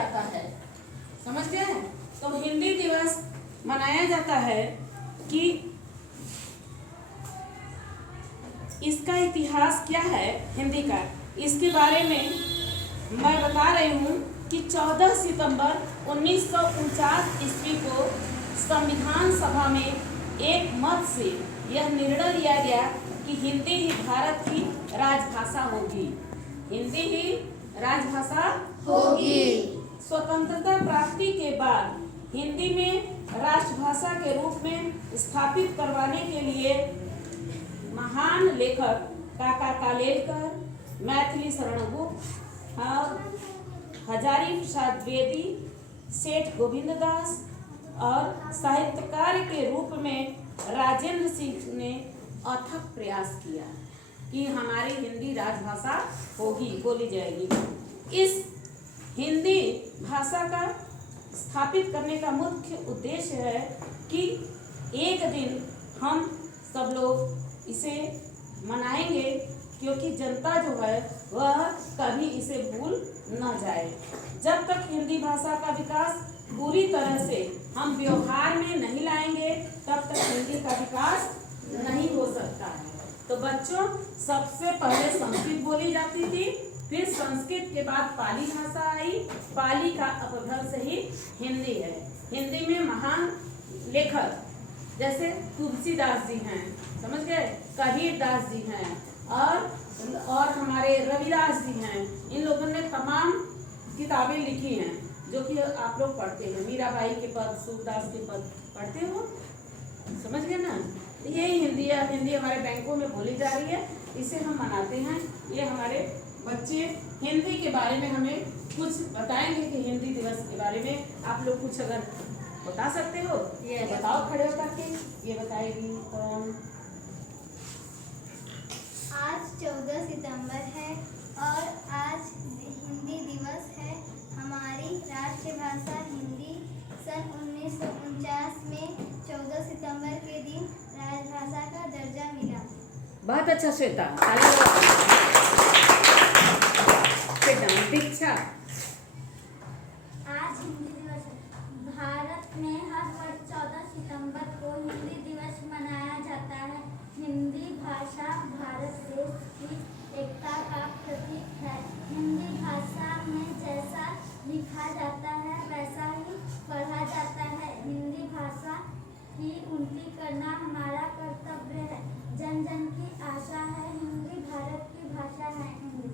जाता है। समझ गए? तो हिंदी दिवस मनाया जाता है कि इसका इतिहास क्या है हिंदी का, इसके बारे में मैं बता रही हूँ कि 14 सितंबर 1949 ईस्वी को संविधान सभा में एक मत से यह निर्णय लिया गया कि हिंदी ही भारत की राजभाषा होगी। हिंदी ही राजभाषा होगी। स्वतंत्रता प्राप्ति के बाद हिंदी में राष्ट्रभाषा के रूप में स्थापित करवाने के लिए महान लेखक काका कालेलकर, मैथिली शरण गुप्त और हजारी प्रसाद द्विवेदी, सेठ गोविंददास और साहित्यकार के रूप में राजेंद्र सिंह ने अथक प्रयास किया कि हमारी हिंदी राजभाषा होगी, बोली जाएगी। इस हिंदी भाषा का स्थापित करने का मुख्य उद्देश्य है कि एक दिन हम सब लोग इसे मनाएंगे, क्योंकि जनता जो है वह कभी इसे भूल न जाए। जब तक हिंदी भाषा का विकास पूरी तरह से हम व्यवहार में नहीं लाएंगे, तब तक हिंदी का विकास नहीं हो सकता है। तो बच्चों, सबसे पहले संस्कृत बोली जाती थी, फिर संस्कृत के बाद पाली भाषा आई। पाली का अपभ्रंश ही हिंदी है। हिंदी में महान लेखक जैसे तुलसीदास जी हैं, समझ गए, कबीर दास जी हैं और हमारे रविदास जी हैं। इन लोगों ने तमाम किताबें लिखी हैं जो कि आप लोग पढ़ते हैं। मीराबाई के पद, सूरदास के पद पढ़ते हो, समझ गए ना? यही हिंदी है। हिंदी हमारे बैंकों में बोली जा रही है, इसे हम मनाते हैं। ये हमारे बच्चे हिंदी के बारे में हमें कुछ बताएंगे कि हिंदी दिवस के बारे में आप लोग कुछ अगर बता सकते हो, ये बताओ खड़े होकर के। ये बताएगी कौन? आज 14 सितंबर है और आज हिंदी दिवस है। हमारी राष्ट्रभाषा हिंदी सन 1949 में 14 सितंबर के दिन राजभाषा का दर्जा मिला। बहुत अच्छा श्वेता, दीक्षा। आज हिंदी दिवस है। भारत में हर वर्ष 14 सितंबर को हिंदी दिवस मनाया जाता है। हिंदी भाषा भारत देश की एकता का प्रतीक है। हिंदी भाषा में जैसा लिखा जाता है वैसा ही पढ़ा जाता है। हिंदी भाषा की उन्नति करना हमारा कर्तव्य है। जन जन की आशा है। हिंदी भारत की भाषा है। हिंदी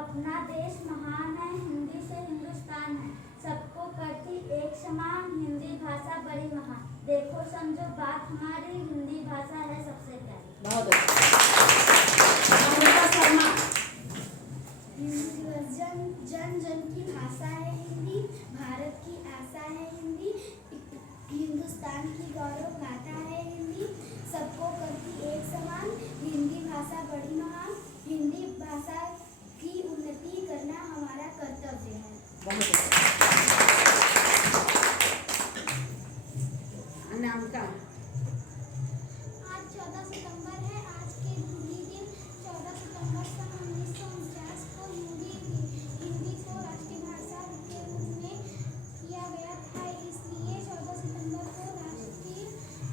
अपना देश महान है। हिंदी से हिंदुस्तान है। सबको करती एक समान। हिंदी भाषा बड़ी महान। देखो समझो बात हमारी, हिंदी भाषा है सबसे प्यारी। बहुत अच्छा। हिंदी दिवस जन जन की भाषा है। हिंदी भारत की आशा है। हिंदी हिंदुस्तान की गौरव गाथा है। हिंदी सबको करती एक समान। हिंदी भाषा बड़ी महान। हिंदी भाषा की उन्नति करना हमारा कर्तव्य है। नाम का आज 14 सितंबर है। आज के हिंदी दिन 14 सितंबर सन 1949 को हिंदी को राष्ट्रभाषा के रूप में किया गया था। इसलिए 14 सितंबर को राष्ट्रीय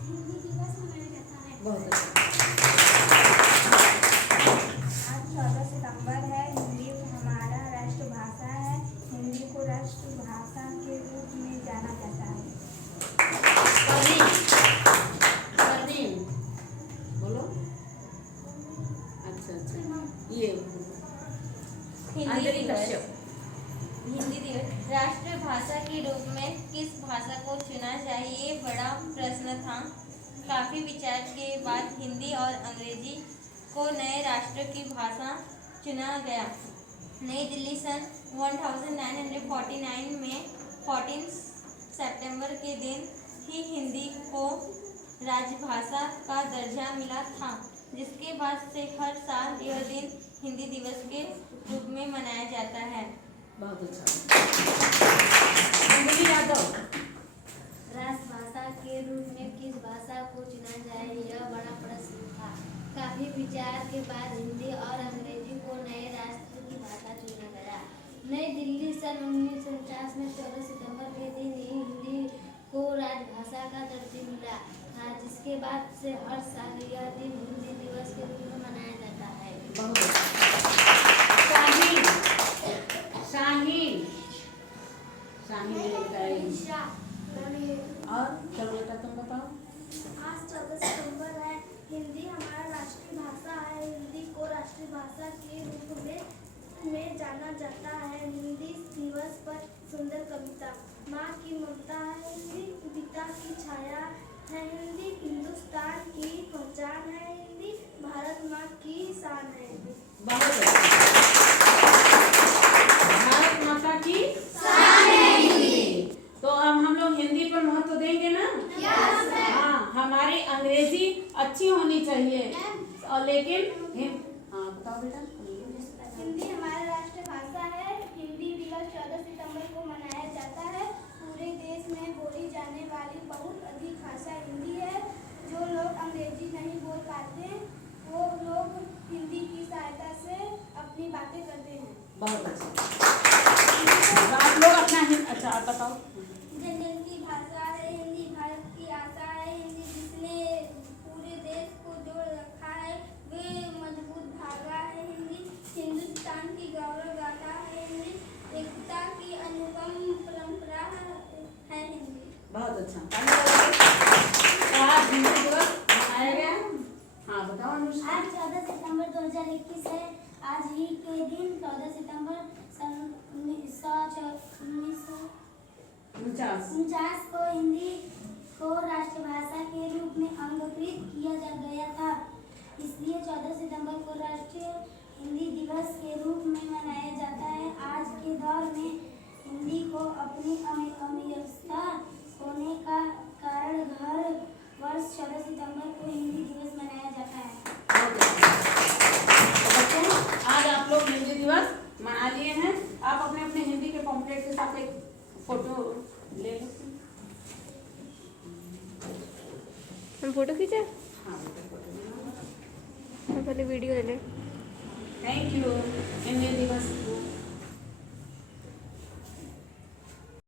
हिंदी दिवस मनाया जाता है। बहुत अच्छा। आज 14 सितंबर है। हिंदी हमारा राष्ट्रभाषा है। हिंदी को राष्ट्रभाषा के रूप में जाना जाता है। परवीन, बोलो। अच्छा अच्छा, ये हिंदी दिवस राष्ट्रभाषा के रूप में किस भाषा को चुना जाए, ये बड़ा प्रश्न था। काफी विचार के बाद हिंदी और अंग्रेजी को नए राष्ट्र की भाषा चुना गया। नई दिल्ली सन 1949 में 14 सितंबर के दिन ही हिंदी को राजभाषा का दर्जा मिला था, जिसके बाद से हर साल यह दिन हिंदी दिवस के रूप में मनाया जाता है। बहुत अच्छा। यादव, राजभाषा के रूप में किस भाषा को चुना जाए, यह बड़ा प्रश्न था। काफी विचार के बाद हिंदी और अंग्रेजी को नए राष्ट्र की भाषा चुना गया। नई दिल्ली सन 1949 में 14 सितंबर के दिन हिंदी को राजभाषा का दर्जा मिला था, जिसके बाद से हर साल यह दिन हिंदी दिवस के रूप में मनाया जाता है। बहुत अच्छा। शाहीन शाहीन शाहीन ने बताया। और चलो बेटा तुम बताओ। आज 14 सितंबर है। हिंदी हमारा राष्ट्रीय भाषा है। हिंदी को राष्ट्रीय भाषा के रूप में जाना जाता है। हिंदी दिवस पर सुंदर कविता, माँ की ममता है हिंदी, पिता की छाया है हिंदी, हिंदुस्तान की पहचान है हिंदी, भारत माँ की शान है हिंदी। बहुत अच्छा। भारत माता की शान है हिंदी। तो अब हम लोग हिंदी पर महत्व देंगे ना? हाँ, हमारी अंग्रेजी अच्छी होनी चाहिए और लेकिन हाँ बताओ बेटा। हिंदी हमारा राष्ट्रीय भाषा है। हिंदी दिवस 14 सितंबर को मनाया जाता है। पूरे देश में बोली जाने वाली बहुत अधिक भाषा हिंदी है। जो लोग अंग्रेजी नहीं बोल पाते वो लोग हिंदी की सहायता से अपनी बातें करते हैं। बहुत अच्छा। आप लोग अपना अच्छा आप बताओ। जनजन की भाषा है हिंदी, भारत की आशा है हिंदी, जिसने पूरे देश को जोड़ रखा है वे मजबूत धागा है हिंदी, हिंदुस्तान की गौरव गाथा है हिंदी, एकता की अनुपम परंपरा है हिंदी। बहुत अच्छा। आज हिंदी दिवस मनाया गया। हाँ बताओ अनुष्का। आज 14 सितंबर 2021 है। आज ही के दिन 14 सितंबर सन 1949 को हिंदी को राष्ट्रभाषा के रूप में अंगीकृत किया गया था। इसलिए 14 सितंबर को राष्ट्रीय हिंदी दिवस के रूप में मनाया जाता है। आज के दौर में हिंदी को अपनी अमर्यादा होने का कारण हर वर्ष 14 सितंबर को हिंदी दिवस मनाया जाता है। बच्चों, आज आप लोग हिंदी दिवस मना लिए हैं। आप अपने अपने हिंदी के पॉम्पलेट के साथ एक फोटो ले लो। हम फोटो खींचे? हाँ फोटो हम पहले वीडियो ले लें। Thank you. हिंदी दिवस